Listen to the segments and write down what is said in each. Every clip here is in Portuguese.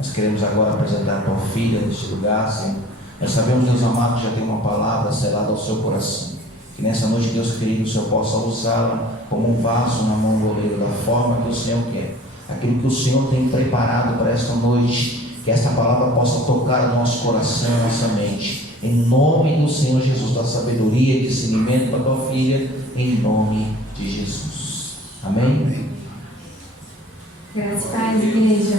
Nós queremos agora apresentar a tua filha neste lugar, Senhor. Nós sabemos, Deus amado, que já tem uma palavra selada ao seu coração. Que nessa noite, Deus querido, o Senhor possa usá-la como um vaso na mão do oleiro, da forma que o Senhor quer. Aquilo que o Senhor tem preparado para esta noite, que esta palavra possa tocar o nosso coração, a nossa mente. Em nome do Senhor Jesus, da sabedoria e discernimento para a tua filha, em nome de Jesus. Amém? Graças a Deus, igreja.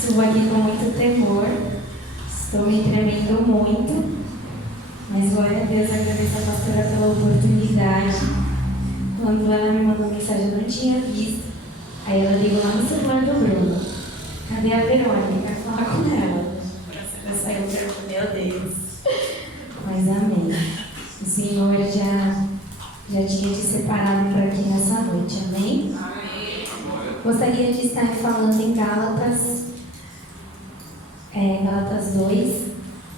Subo aqui com muito temor. Estou me tremendo muito. Mas glória a Deus, agradeço a pastora pela oportunidade. Quando ela me mandou mensagem, eu não tinha visto. Aí ela ligou lá no celular do Bruno. Cadê a Verônica? Quero falar com ela. Eu saí um tempo, meu Deus. Mas amém. O Senhor já tinha te separado para aqui nessa noite, amém? Amém. Gostaria de estar falando em Gálatas 2,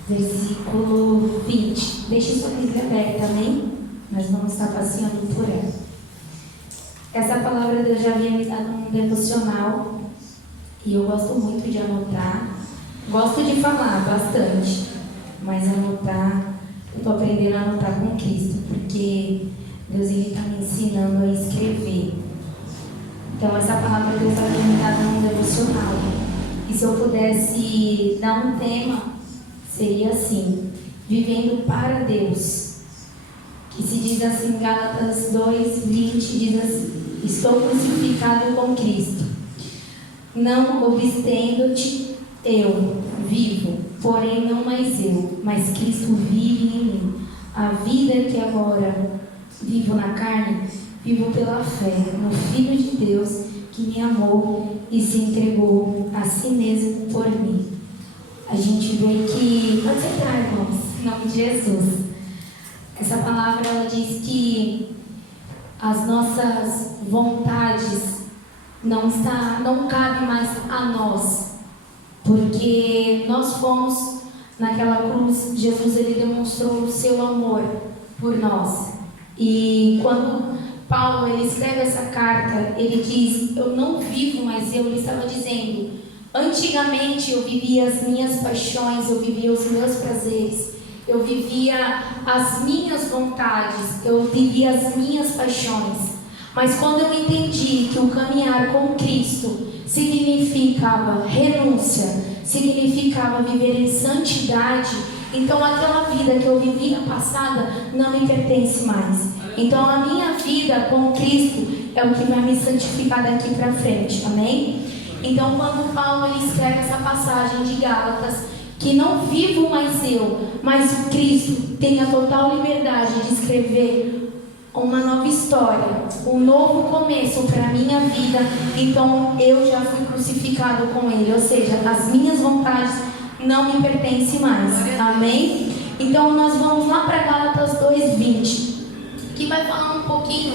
versículo 20. Deixe sua Bíblia aberta, amém? Nós vamos estar passeando por ela. Essa palavra Deus já havia me dado um devocional e eu gosto muito de anotar. Gosto de falar bastante, mas anotar, eu estou aprendendo a anotar com Cristo, porque Deus está me ensinando a escrever. Então essa palavra Deus havia me dado um devocional. E se eu pudesse dar um tema, seria assim: vivendo para Deus. Que se diz assim, Gálatas 2:20, diz assim: estou crucificado com Cristo, não obstando-te, eu vivo, porém não mais eu, mas Cristo vive em mim. A vida que agora vivo na carne, vivo pela fé no Filho de Deus, que me amou e se entregou a si mesmo por mim. A gente vê que, pode sentar, irmãos, em nome de Jesus. Essa palavra ela diz que as nossas vontades não cabe mais a nós, porque nós fomos naquela cruz. Jesus ele demonstrou o seu amor por nós. E quando Paulo ele escreve essa carta, ele diz: eu não vivo mais eu. Ele estava dizendo: antigamente eu vivia as minhas paixões, eu vivia os meus prazeres, eu vivia as minhas vontades, eu vivia as minhas paixões. Mas quando eu entendi que o caminhar com Cristo significava renúncia, significava viver em santidade, então aquela vida que eu vivia passada não me pertence mais. Então a minha vida com Cristo é o que vai me santificar daqui para frente, amém? Então quando Paulo ele escreve essa passagem de Gálatas, que não vivo mais eu, mas o Cristo tem a total liberdade de escrever uma nova história, um novo começo para a minha vida, então eu já fui crucificado com Ele, ou seja, as minhas vontades não me pertencem mais, amém? Então nós vamos lá para Gálatas 2:20, que vai falar um pouquinho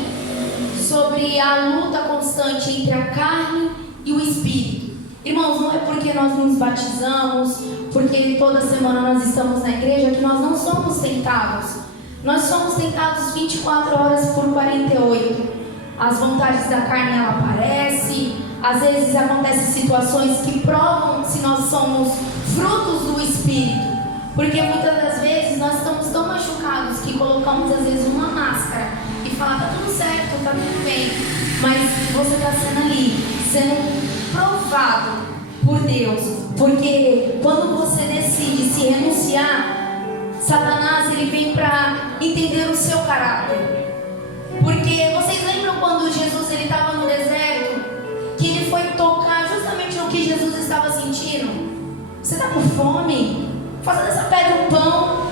sobre a luta constante entre a carne e o Espírito. Irmãos, não é porque nós nos batizamos, porque toda semana nós estamos na igreja, que nós não somos tentados. Nós somos tentados 24 horas por 48. As vontades da carne ela aparecem. Às vezes acontecem situações que provam se nós somos frutos do Espírito. Porque muitas das vezes nós estamos tão machucados que colocamos às vezes uma máscara e falamos: tá tudo certo, tá tudo bem. Mas você está sendo ali, sendo provado por Deus. Porque quando você decide se renunciar, Satanás ele vem para entender o seu caráter. Porque vocês lembram quando Jesus ele estava no deserto, que ele foi tocar justamente no que Jesus estava sentindo? Você está com fome? Faça dessa pedra um pão.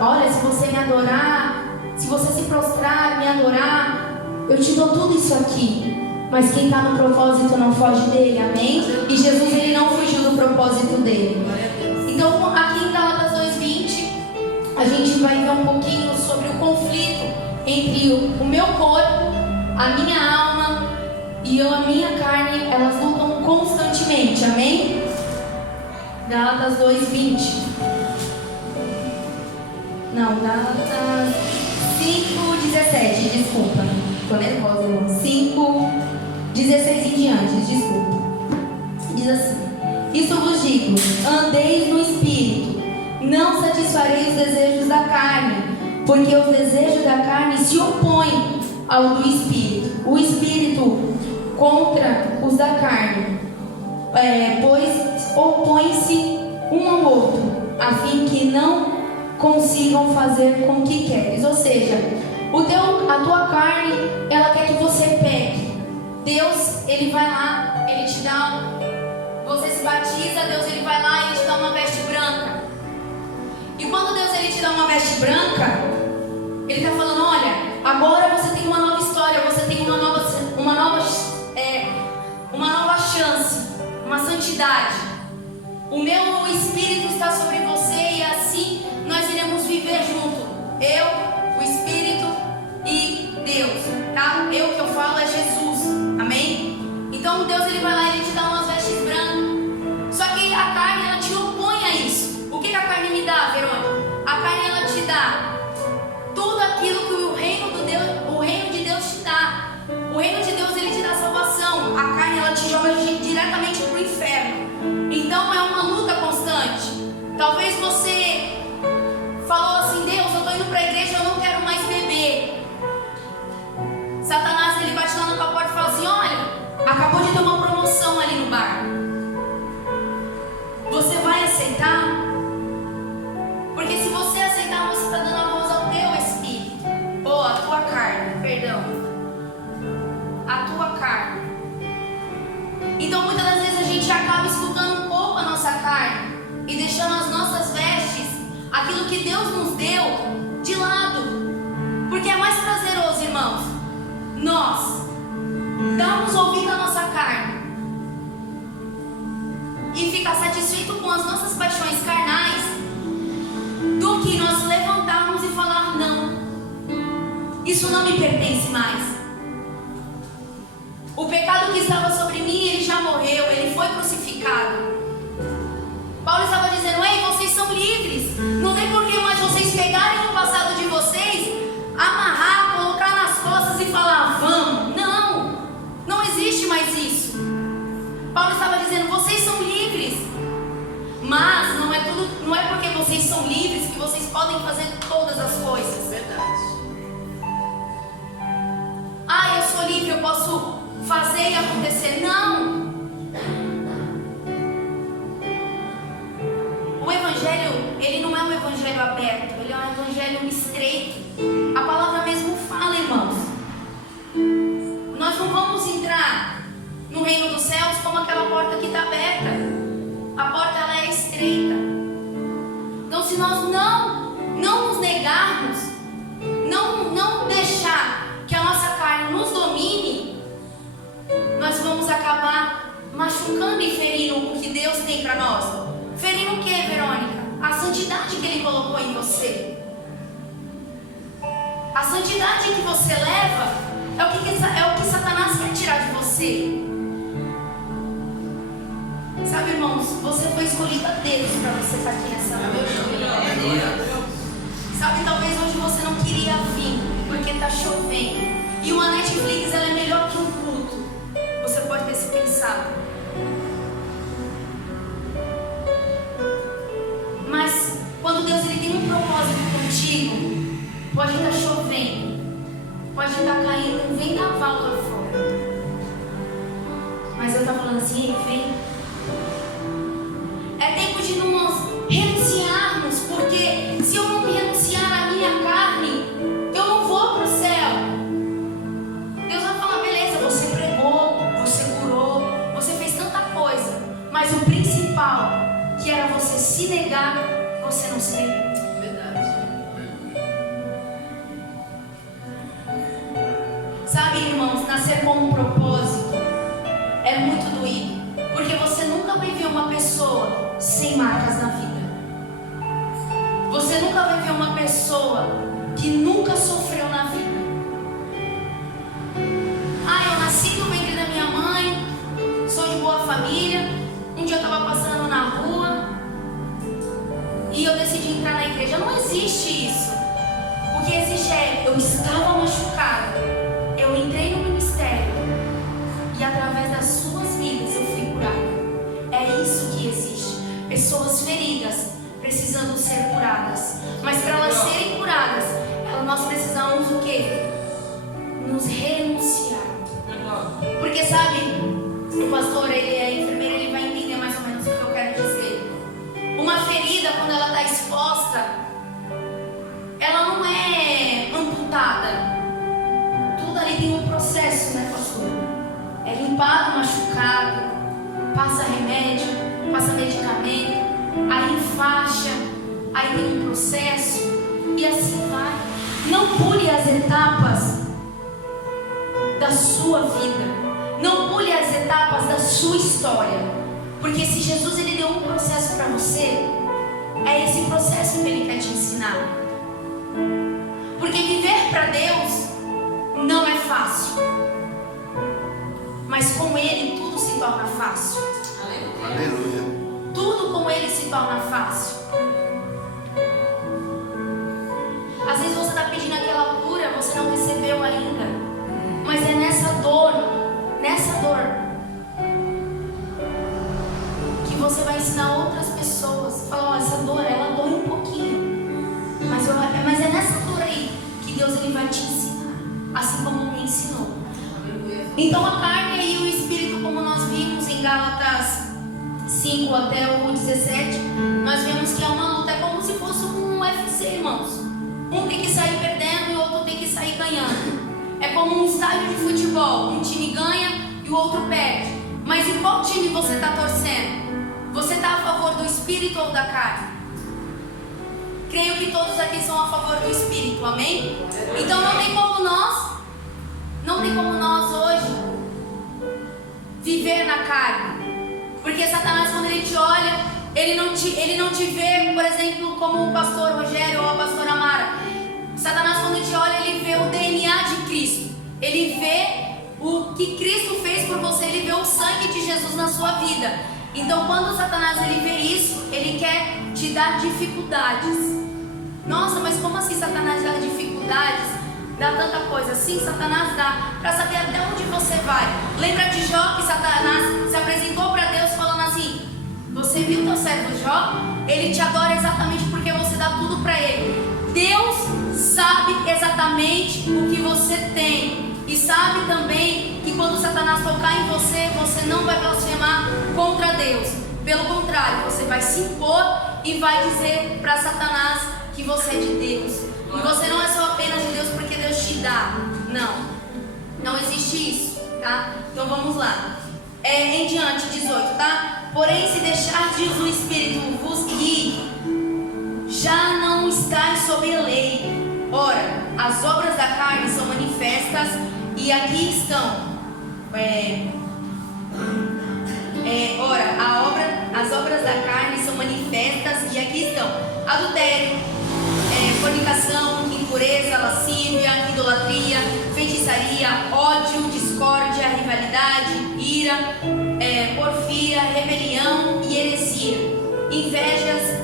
Olha, se você me adorar, se você se prostrar, me adorar, eu te dou tudo isso aqui. Mas quem está no propósito não foge dele, amém? E Jesus ele não fugiu do propósito dele. Então aqui em Gálatas 2:20 a gente vai ver um pouquinho sobre o conflito entre o meu corpo, a minha alma e a minha carne. Elas lutam constantemente, amém? Gálatas 2:20. Não, Gálatas 5:17, desculpa. Tô nervosa, irmão. 5:16 em diante, desculpa. Diz assim: isso vos digo, andeis no Espírito, não satisfarei os desejos da carne, porque os desejos da carne se opõem ao do Espírito. O Espírito contra os da carne, pois opõe-se um ao outro, a fim que não consigam fazer com que queres. Ou seja, a tua carne, ela quer que você peque. Deus, Ele vai lá, Ele te dá, você se batiza, Deus, Ele vai lá e Ele te dá uma veste branca. E quando Deus, Ele te dá uma veste branca, Ele está falando: olha, agora você tem uma nova história, você tem uma nova chance, uma santidade. O meu Espírito está sobre você e assim nós iremos viver junto. Eu, o Espírito e Deus, tá? Eu que eu falo é Jesus, amém? Então Deus, Ele vai lá e Ele te dá umas vestes brancas. Só que a carne, ela te opõe a isso. O que a carne me dá, Verônica? A carne, ela te dá tudo aquilo que o reino de Deus te dá. O reino de Deus, ele te dá salvação. A carne, ela te joga diretamente para o inferno. Então é uma luta constante. Talvez você falou assim: Deus, eu estou indo para a igreja, eu não quero mais beber. Satanás, ele bate lá na tua porta e fala assim: olha, acabou de ter uma promoção ali no bar. Você vai aceitar? Porque se você aceitar, você está dando a voz ao teu espírito, ou à tua carne, perdão, a tua carne. Então muitas das vezes a gente acaba escutando um pouco a nossa carne e deixando as nossas vestes, aquilo que Deus nos deu, de lado. Porque é mais prazeroso, irmãos, nós darmos ouvido à nossa carne e ficar satisfeito com as nossas paixões carnais, do que nós levantarmos e falar: não, isso não me pertence mais. O pecado que estava sobre mim, ele já morreu, ele foi crucificado. Paulo estava dizendo: ei, vocês são livres. Não tem por que mais vocês pegarem o passado de vocês, amarrar, colocar nas costas e falar: vamos. Não, não existe mais isso. Paulo estava dizendo: vocês são livres. Mas não é porque vocês são livres que vocês podem fazer todas as coisas. Verdade. Ah, eu sou livre, eu posso fazer e acontecer. Não. O evangelho, ele não é um evangelho aberto, ele é um evangelho estreito. A palavra mesmo fala, irmãos. Nós não vamos entrar no reino dos céus como aquela porta que está aberta. A porta, ela é estreita. Então, se nós não nos negarmos, não deixar que a nossa carne nos domine, nós vamos acabar machucando e ferindo o que Deus tem para nós. Ferindo o que, Verônica? A santidade que Ele colocou em você. A santidade que você leva é o que Satanás quer tirar de você. Sabe, irmãos, você foi escolhido a Deus para você estar aqui nessa noite. Sabe, talvez hoje você não queria vir porque está chovendo. E uma Netflix, ela é melhor que um culto. Você pode ter se pensado. Mas quando Deus, ele tem um propósito contigo, pode estar chovendo, pode estar caindo um vendaval lá fora, mas eu estou falando assim: ele vem. É tempo de nós renunciarmos, porque se eu não me renunciar à minha carne, eu não vou para o céu. Deus vai falar: beleza, você pregou, você curou, você fez tanta coisa, mas o principal, que era você se negar, você não se negou. Verdade. Sabe, irmãos, nascer com um propósito é muito doído, porque você nunca vai ver uma pessoa sem marcas na vida. Você nunca vai ver uma pessoa que nunca sofreu na vida. Ah, eu nasci no ventre da minha mãe, sou de boa família. Um dia eu estava passando na rua e eu decidi entrar na igreja. Não existe isso. O que existe é: eu estava machucado, eu entrei no ministério e através das suas vidas eu fui curado. limpado, machucado, passa remédio, passa medicamento, aí faixa, aí tem um processo e assim vai. Não pule as etapas da sua vida, não pule as etapas da sua história, porque se Jesus ele deu um processo para você, é esse processo que ele quer te ensinar. Porque viver para Deus não é fácil, mas com ele tudo se torna fácil. Aleluia. Tudo com ele se torna fácil. Às vezes você está pedindo aquela cura, você não recebeu ainda, mas é nessa dor que você vai ensinar outras pessoas. Falar, essa dor, ela dói um pouquinho, mas é nessa dor aí que Deus ele vai te ensinar, assim como me ensinou. Então a carne e o espírito, como nós vimos em Gálatas 5 até o 17, nós vemos que é uma luta, é como se fosse um UFC, irmãos. Um tem que sair perdendo e o outro tem que sair ganhando. É como um estádio de futebol, um time ganha e o outro perde. Mas em qual time você está torcendo? Você está a favor do espírito ou da carne? Creio que todos aqui são a favor do espírito, amém? Então não tem como nós hoje viver na carne. Porque Satanás, quando ele te olha, ele não te vê, por exemplo, como o pastor Rogério ou a pastora Mara. Satanás, quando te olha, ele vê o DNA de Cristo. Ele vê o que Cristo fez por você, ele vê o sangue de Jesus na sua vida. Então, quando Satanás ele vê isso, ele quer te dar dificuldades. Nossa, mas como assim Satanás dá dificuldades? Dá tanta coisa. Sim, Satanás dá, para saber até onde você vai. Lembra de Jó, que Satanás se apresentou para Deus falando assim: você viu teu servo Jó? Ele te adora exatamente porque você dá tudo para ele. Deus sabe exatamente o que você tem. E sabe também que quando Satanás tocar em você, você não vai blasfemar contra Deus. Pelo contrário, você vai se impor e vai dizer para Satanás que você é de Deus. E você não é só apenas de Deus porque Deus te dá. Não existe isso, tá? Então vamos lá. Em diante, 18, tá? Porém, se deixardes o Espírito vos guie, já não estáis sob a lei. Ora, as obras da carne são manifestas, e aqui estão. As obras da carne são manifestas, e aqui estão: adultério, fornicação, impureza, lascívia, idolatria, feitiçaria, ódio, discórdia, rivalidade, ira, porfia, rebelião e heresia, invejas,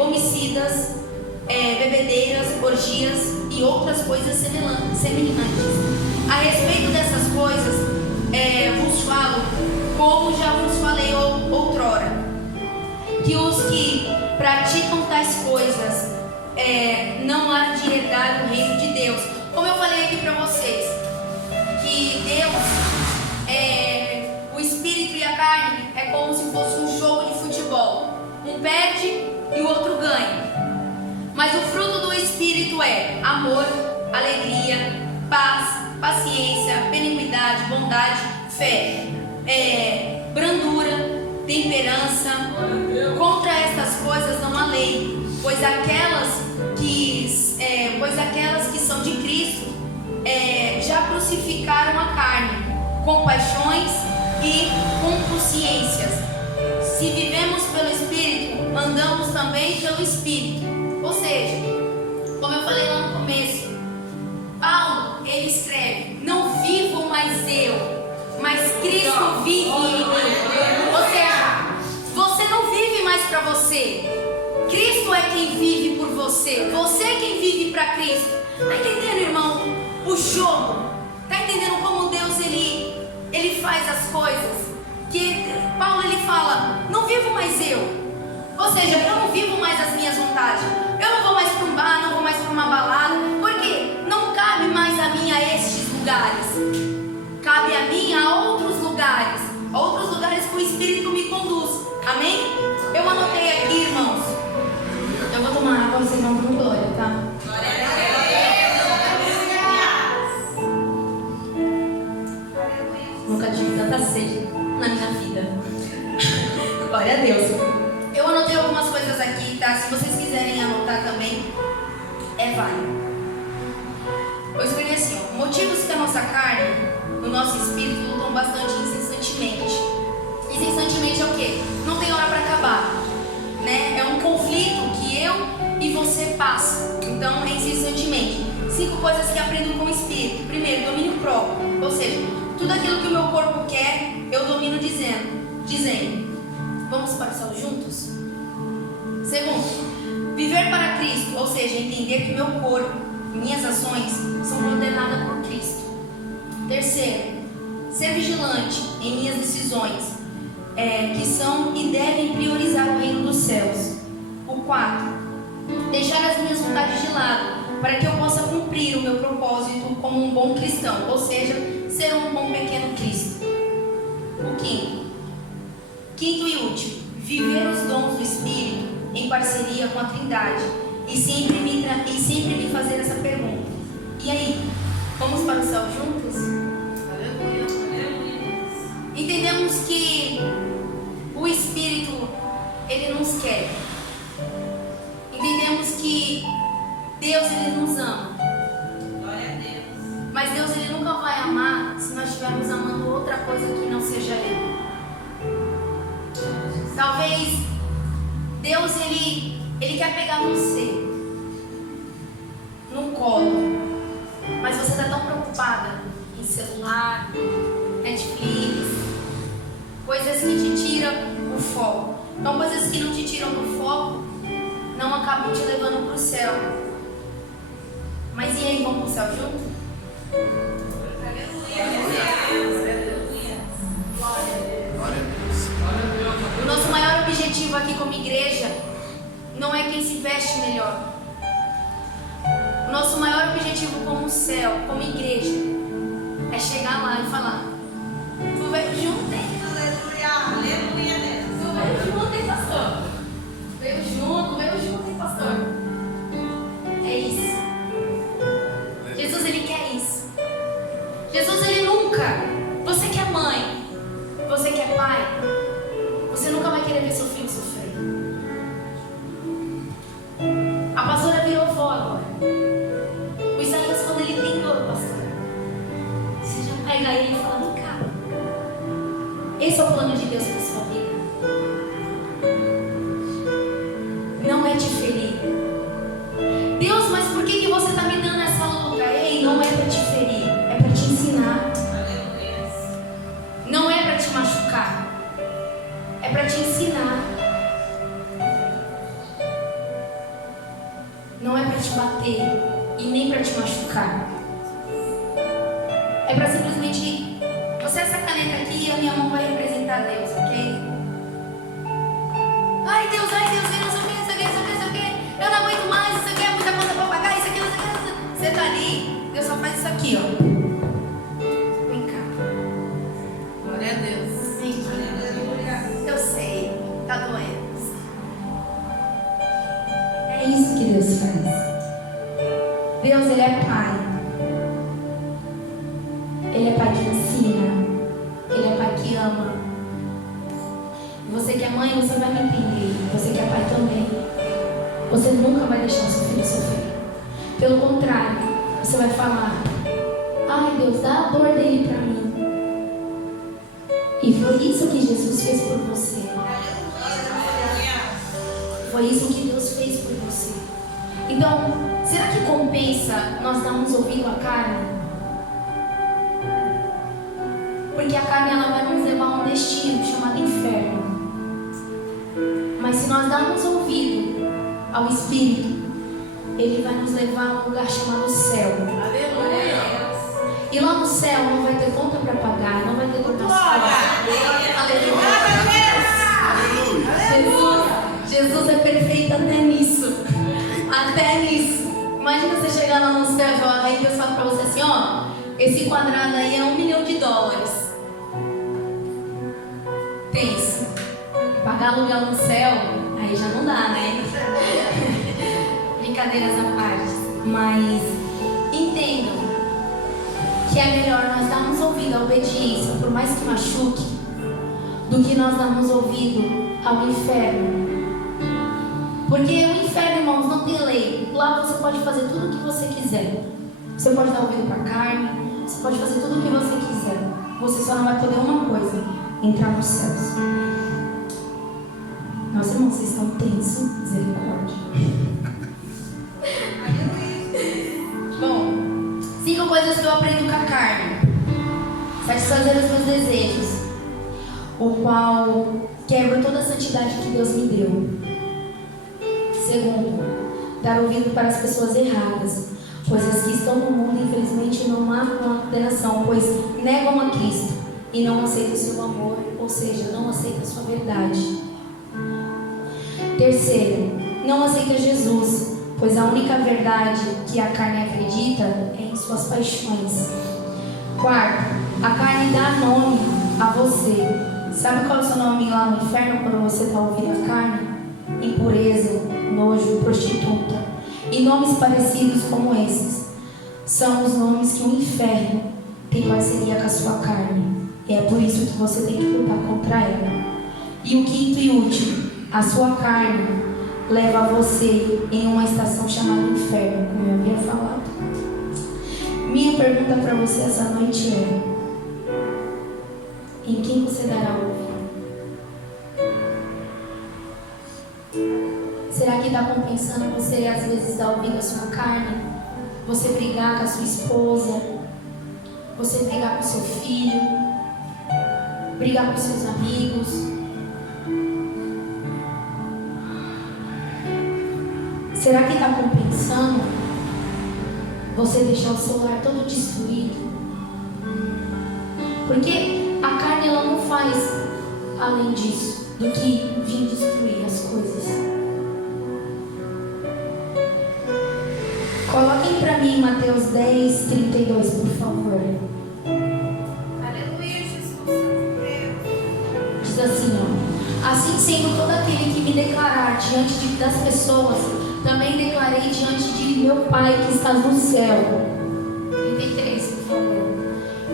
homicidas, bebedeiras, orgias e outras coisas semelhantes. A respeito dessas coisas vos falo, como já vos falei outrora, que os que praticam tais coisas não há de herdar o reino de Deus. Como eu falei aqui para vocês, que Deus, o espírito e a carne é como se fosse um jogo de futebol. Um perde e o outro ganha. Mas o fruto do espírito é amor, alegria, paz, paciência, benignidade, bondade, fé, brandura, temperança. Contra estas coisas não há lei, pois aquelas que são de Cristo já crucificaram a carne com paixões e consciências. Se vivemos pelo Espírito, andamos também pelo Espírito. Ou seja, como eu falei lá no começo, Paulo, ele escreve: não vivo mais eu, mas Cristo vive em mim. Ou seja, você não vive mais para você, Cristo é quem vive por você. Você é quem vive para Cristo. Está entendendo, irmão, o jogo? Está entendendo como Deus ele faz as coisas? Que Paulo ele fala: não vivo mais eu. Ou seja, eu não vivo mais as minhas vontades. Eu não vou mais para um bar, não vou mais para uma balada, porque não cabe mais a mim a estes lugares. Cabe a mim a outros lugares que o Espírito me conduz. Amém? Eu anotei aqui, irmãos. Eu vou tomar água, vocês vão com glória, tá? Nunca tive Glória a Deus. Eu anotei algumas coisas aqui, tá? Se vocês quiserem anotar também, vai. Eu escrevi assim, ó, motivos que a nossa carne, o nosso espírito lutam bastante incessantemente. Incessantemente é o quê? Não tem hora para acabar, né? É um conflito que eu e você passa. Então é incessantemente. 5 coisas que aprendo com o espírito. Primeiro, domínio próprio. Ou seja, tudo aquilo que o meu corpo quer, eu domino dizendo, vamos para o céu juntos? Segundo, viver para Cristo. Ou seja, entender que meu corpo, minhas ações são coordenadas por Cristo. Terceiro, ser vigilante em minhas decisões, que são e devem priorizar o reino dos céus. O 4, deixar as minhas vontades de lado, para que eu possa cumprir o meu propósito como um bom cristão, ou seja, ser um bom pequeno Cristo. O 5, quinto e último, viver os dons do Espírito em parceria com a Trindade, e sempre me fazer essa pergunta: e aí, vamos para o céu juntos? Aleluia. Entendemos que o Espírito, ele nos quer. Entendemos que Deus, ele nos ama. Glória a Deus. Mas Deus, ele nunca vai amar se nós estivermos amando outra coisa que não seja Ele. Talvez Deus, ele quer pegar você no colo, mas você está tão preocupada em celular, Netflix, coisas que te tiram o foco. Então, coisas que não te tiram do foco não acabam te levando para o céu. Mas e aí, vamos para o céu junto? O nosso maior objetivo aqui como igreja não é quem se veste melhor. O nosso maior objetivo como céu, como igreja, é chegar lá e falar: tu veio junto, hein? Aleluia. Tu veio junto, hein, pastor? Veio junto, hein, pastor? É isso. Jesus, ele quer isso. Jesus, ele nunca. Você que é mãe, você que é pai, você nunca vai querer ver seu filho sofrer. A pastora virou vó agora. O Isaías, quando ele tem dor, pastora, você já pega ele e fala: vem cá. Esse é o plano de Deus para a sua vida. Não é te ferir. Deus, mas por que você está me dando essa luta? Ei, não é para te ferir, é para te ensinar. Não é para te machucar, é para te ensinar. Não é para te bater e nem para te machucar. É para simplesmente, você essa caneta aqui e a minha mão vai representar Deus, ok? Ai Deus, não sei o que, eu não aguento mais, isso aqui é muita conta para pagar, isso aqui, não sei o que. Você tá ali, Deus só faz isso aqui, ó. Vem cá. Glória a Deus. Vem aqui. Eu sei, tá doendo. É isso que Deus faz. Deus, ele é pai. Ele é pai que ensina. Ele é pai que ama. E você que é mãe, você vai me entender. Você que é pai também. Você nunca vai deixar o seu filho sofrer. Pelo contrário, você vai falar: ai Deus, dá a dor dele para mim. E foi isso que Jesus fez por você. Foi isso que Deus fez por você. Então, será que compensa nós darmos ouvido à carne? Porque a carne, ela vai nos levar a um destino chamado inferno. Mas se nós darmos ouvido ao Espírito, ele vai nos levar a um lugar chamado céu. Aleluia. E lá no céu não vai ter conta para pagar, não vai ter conta para pagar. Aleluia. Jesus é perfeito até nisso. Até nisso. Imagina você chegar lá no céu, aí Deus fala para você assim: ó, esse quadrado aí é $1 milhão. Pensa, pagar aluguel no céu, aí já não dá, né? Brincadeiras à parte. Mas entendam que é melhor nós darmos ouvido à obediência, por mais que machuque, do que nós darmos ouvido ao inferno. Porque o inferno, irmãos, não tem lei. Lá você pode fazer tudo o que você quiser. Você pode dar ouvido para a carne, você pode fazer tudo o que você quiser. Você só não vai poder uma coisa: entrar nos céus. Nossa, irmãos, vocês estão tensos. Misericórdia. Bom, 5 coisas que eu aprendo com a carne: satisfazer os meus desejos, o qual quebra toda a santidade que Deus me deu. Segundo, dar ouvido para as pessoas erradas, pois as que estão no mundo infelizmente não marcam a condenação, pois negam a Cristo e não aceitam o seu amor, ou seja, não aceitam a sua verdade. Terceiro, não aceita Jesus, pois a única verdade que a carne acredita é em suas paixões. Quarto, a carne dá nome a você. Sabe qual é o seu nome lá no inferno quando você está ouvindo a carne? Impureza, nojo, prostituta e nomes parecidos como esses são os nomes que o inferno tem parceria com a sua carne. E é por isso que você tem que lutar contra ela. E o quinto e último: a sua carne leva você em uma estação chamada inferno, como eu havia falado. Minha pergunta para você essa noite é: em quem você dará ouvido? Será que está compensando você às vezes dar ouvido à sua carne? Você brigar com a sua esposa, você brigar com seu filho, brigar com seus amigos? Será que está compensando você deixar o celular todo destruído? Porque a carne ela não faz além disso do que vir destruir as coisas. Coloquem para mim Mateus 10, 32, por favor. Aleluia, Jesus. Diz assim, ó: assim sendo, todo aquele que me declarar diante das pessoas, também declarei diante de meu Pai que está no céu. 33, por favor.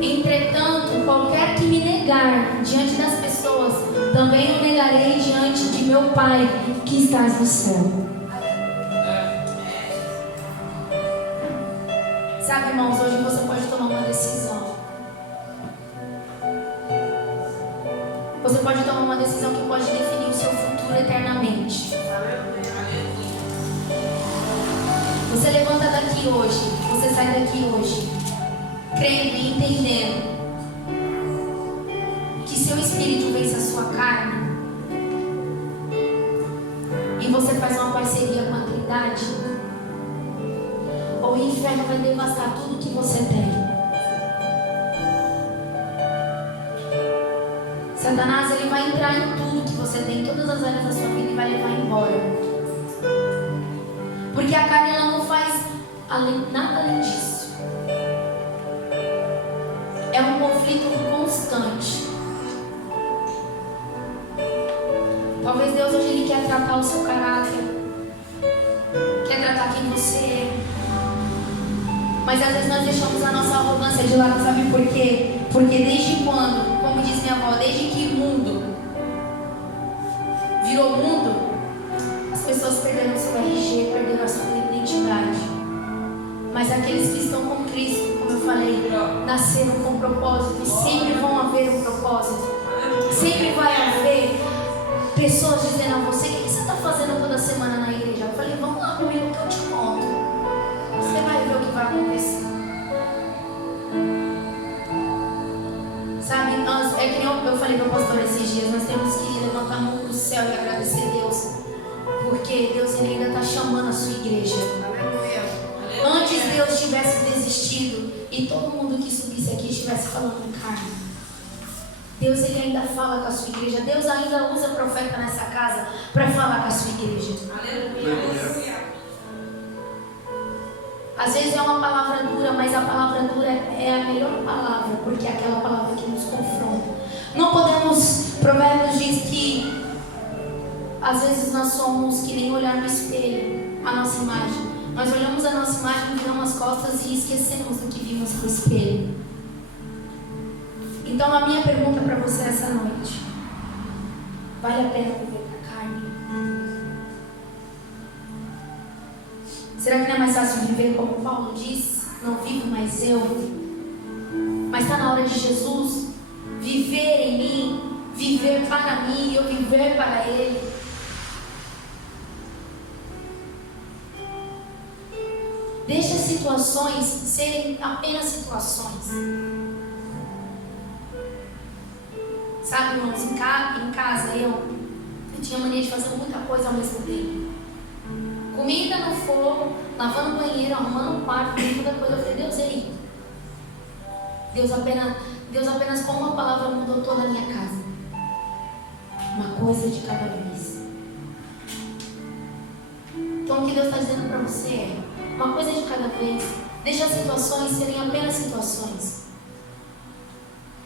Entretanto, qualquer que me negar diante das pessoas, também o negarei diante de meu Pai que está no céu. Sabe, irmãos, hoje você pode tomar uma decisão. Você pode tomar uma decisão que pode definir o seu futuro eternamente. Você levanta daqui hoje, você sai daqui hoje, crendo e entendendo que seu espírito vence a sua carne, e você faz uma parceria com a Trindade, ou o inferno vai devastar tudo que você tem. Satanás, ele vai entrar em tudo que você tem, em todas as áreas da sua vida, e vai levar embora. Porque a carne ela não faz nada além disso. É um conflito constante. Talvez Deus hoje ele quer tratar o seu caráter, quer tratar quem você é. Mas às vezes nós deixamos a nossa arrogância de lado, sabe por quê? Porque desde quando, como diz minha avó, desde que o mundo virou mundo, as pessoas perderam o seu RG, perderam a sua identidade. Mas aqueles que estão com Cristo, como eu falei, nasceram com propósito, e sempre vão haver um propósito. Sempre vai haver pessoas dizendo a você: o que você está fazendo toda semana na igreja? Eu falei: vamos lá comigo que eu te conto. Você vai ver o que vai acontecer. Sabe, é que eu falei para o pastor esses dias, nós temos que levantar a mão para o céu e agradecer a Deus, porque Deus ele ainda está chamando a sua igreja. Antes Deus tivesse desistido e todo mundo que subisse aqui estivesse falando em carne, Deus ele ainda fala com a sua igreja. Deus ainda usa profeta nessa casa para falar com a sua igreja. Aleluia. Às vezes é uma palavra dura, mas a palavra dura é a melhor palavra, porque é aquela palavra que nos confronta. Não podemos, Provérbios diz que às vezes nós somos que nem olhar no espelho a nossa imagem. Nós olhamos a nossa imagem, viramos as costas e esquecemos do que vimos no espelho. Então a minha pergunta para você essa noite: Vale a pena viver para a carne? Será que não é mais fácil viver como Paulo diz? Não vivo mais eu. Mas está na hora de Jesus viver em mim, viver para mim e eu viver para Ele. Deixa as situações serem apenas situações. Sabe, irmãos, em casa eu tinha mania de fazer muita coisa ao mesmo tempo. Comida no fogo, lavando o banheiro, arrumando o quarto, toda coisa. Eu falei, Deus, e aí? Deus apenas com uma palavra mudou toda a minha casa. Uma coisa de cada vez. Então o que Deus está dizendo para você é uma coisa de cada vez. Deixa as situações serem apenas situações.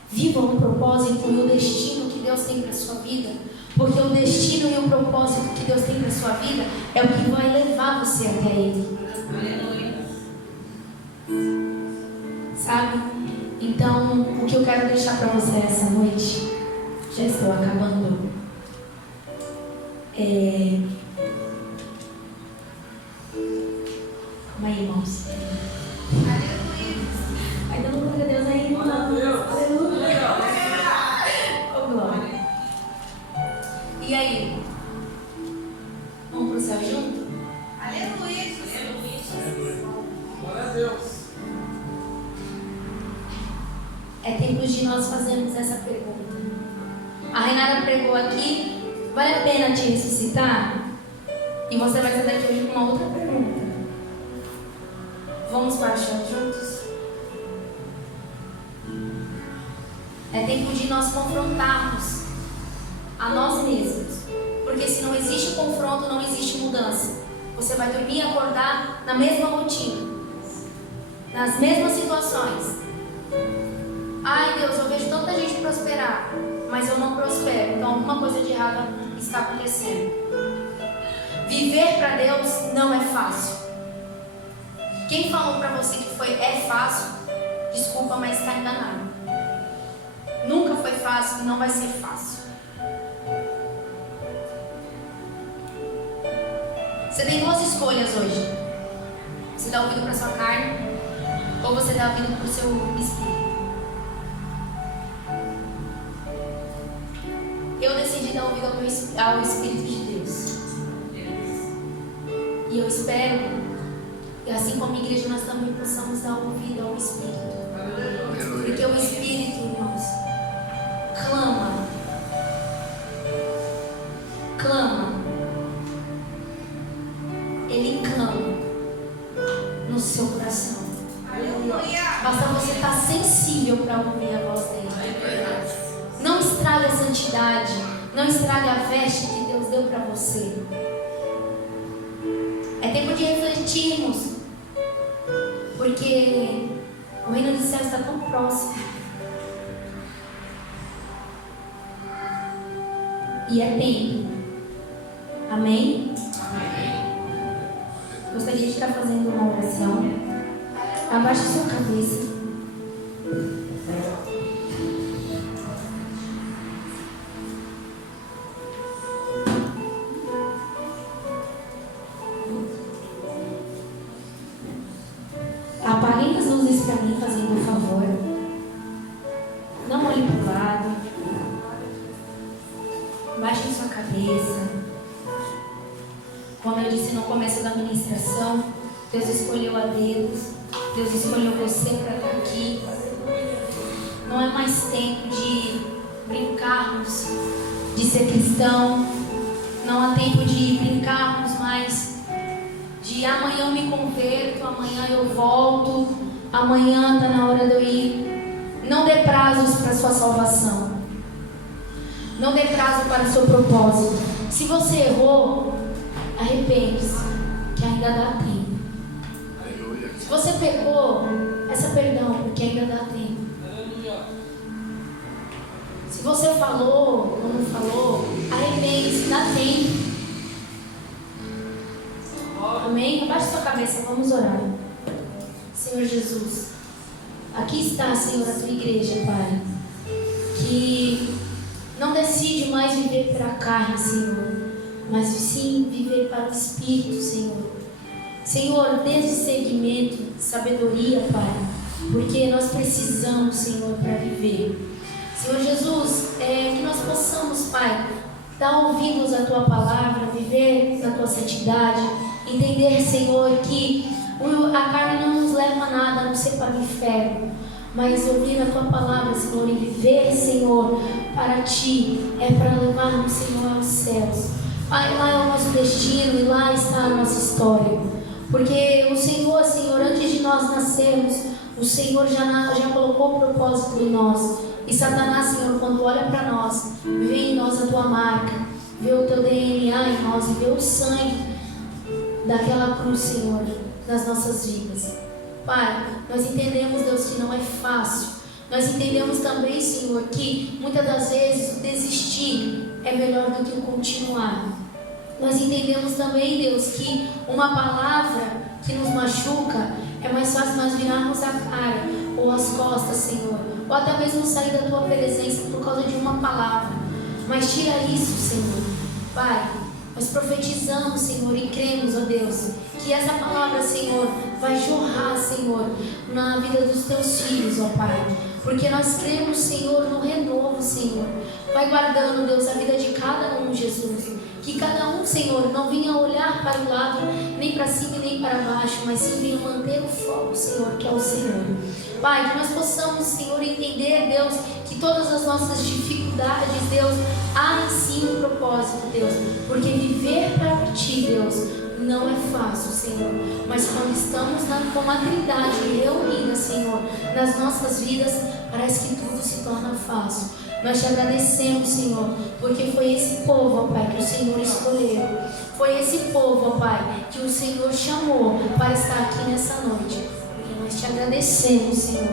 Viva o propósito e o destino que Deus tem para a sua vida. Porque o destino e o propósito que Deus tem para a sua vida é o que vai levar você até Ele. Sabe? Então, o que eu quero deixar para você essa noite, já estou acabando, Calma aí, irmãos. Vai dando glória a Deus aí, irmãos. Aleluia. Oh, glória. E aí? Vamos pro céu junto? Aleluia. Glória a Deus. É tempo de nós fazermos essa pergunta. A Renata pregou aqui, vale a pena te ressuscitar? E você vai sair daqui hoje com uma outra pergunta. Vamos para o chão juntos? É tempo de nós confrontarmos a nós mesmos. Porque se não existe confronto, não existe mudança. Você vai dormir e acordar na mesma rotina, nas mesmas situações. Ai, Deus, eu vejo tanta gente prosperar, mas eu não prospero. Então alguma coisa de errado está acontecendo. Viver para Deus não é fácil. Quem falou para você que é fácil, desculpa, mas está enganado. Nunca foi fácil e não vai ser fácil. Você tem duas escolhas hoje. Você dá ouvido para sua carne ou você dá ouvido para o seu espírito. Eu decidi dar ouvido ao Espírito de Deus. E eu espero que assim como igreja nós também possamos dar ouvido ao Espírito. Porque o Espírito, irmãos, clama. Ele clama no seu coração. Basta você estar sensível para ouvir a voz dele. Não estrague a santidade, não estrague a veste que Deus deu para você. É tempo de refletirmos, porque o reino dos céus está tão próximo. E é tempo. Amém? Gostaria de estar fazendo uma oração. Abaixe sua cabeça. Apaguem as luzes para mim, fazendo um favor. Não olhe para o lado. Baixem sua cabeça. Como eu disse no começo da ministração, Deus escolheu a dedos. Deus escolheu você para estar aqui. Não é mais tempo de brincarmos, de ser cristão. Não há tempo de brincarmos mais de amanhã eu me converto, amanhã eu volto, amanhã está na hora de eu ir. Não dê prazos para a sua salvação. Não dê prazo para o seu propósito. Se você errou, arrepende-se, que ainda dá tempo. Se você pecou, peça perdão, porque ainda dá tempo. Se você falou ou não falou, arrepende-se, dá tempo. Amém? Abaixe sua cabeça, vamos orar. Senhor Jesus, aqui está, Senhor, a tua igreja, Pai, que não decide mais viver para a carne, Senhor, mas sim viver para o Espírito, Senhor. Senhor, dê discernimento, sabedoria, Pai, porque nós precisamos, Senhor, para viver. Senhor Jesus, que nós possamos, Pai, dar ouvidos à Tua palavra, viver na Tua santidade, entender, Senhor, que a carne não nos leva a nada, a não ser para o inferno, mas ouvir a Tua palavra, Senhor, e viver, Senhor, para Ti, é para levarmos, Senhor, aos céus. Pai, lá é o nosso destino e lá está a nossa história, porque o Senhor, Senhor, antes de nós nascermos, o Senhor já colocou o propósito em nós. E Satanás, Senhor, quando olha para nós, vê em nós a Tua marca, vê o Teu DNA em nós e vê o sangue daquela cruz, Senhor, nas nossas vidas. Pai, nós entendemos, Deus, que não é fácil. Nós entendemos também, Senhor, que muitas das vezes o desistir é melhor do que o continuar. Nós entendemos também, Deus, que uma palavra que nos machuca é mais fácil nós virarmos a cara ou as costas, Senhor, ou até mesmo sair da Tua presença por causa de uma palavra. Mas tira isso, Senhor. Pai, nós profetizamos, Senhor, e cremos, ó Deus, que essa palavra, Senhor, vai jorrar, Senhor, na vida dos Teus filhos, ó Pai. Porque nós cremos, Senhor, no renovo, Senhor. Vai guardando, Deus, a vida de cada um, Jesus. Que cada um, Senhor, não venha olhar para o lado, nem para cima e nem para baixo, mas sim venha manter o foco, Senhor, que é o Senhor. Pai, que nós possamos, Senhor, entender, Deus, que todas as nossas dificuldades, Deus, há em si um propósito, Deus. Porque viver para Ti, Deus, não é fácil, Senhor. Mas quando estamos com a Trindade reunida, Senhor, nas nossas vidas, parece que tudo se torna fácil. Nós Te agradecemos, Senhor, porque foi esse povo, ó Pai, que o Senhor escolheu. Foi esse povo, ó Pai, que o Senhor chamou para estar aqui nessa noite. E nós Te agradecemos, Senhor,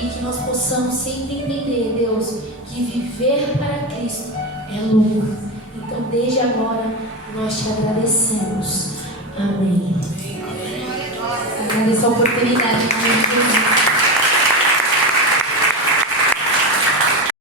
e que nós possamos sempre entender, Deus, que viver para Cristo é lucro. Então, desde agora, nós Te agradecemos. Amém. Agradeço a oportunidade de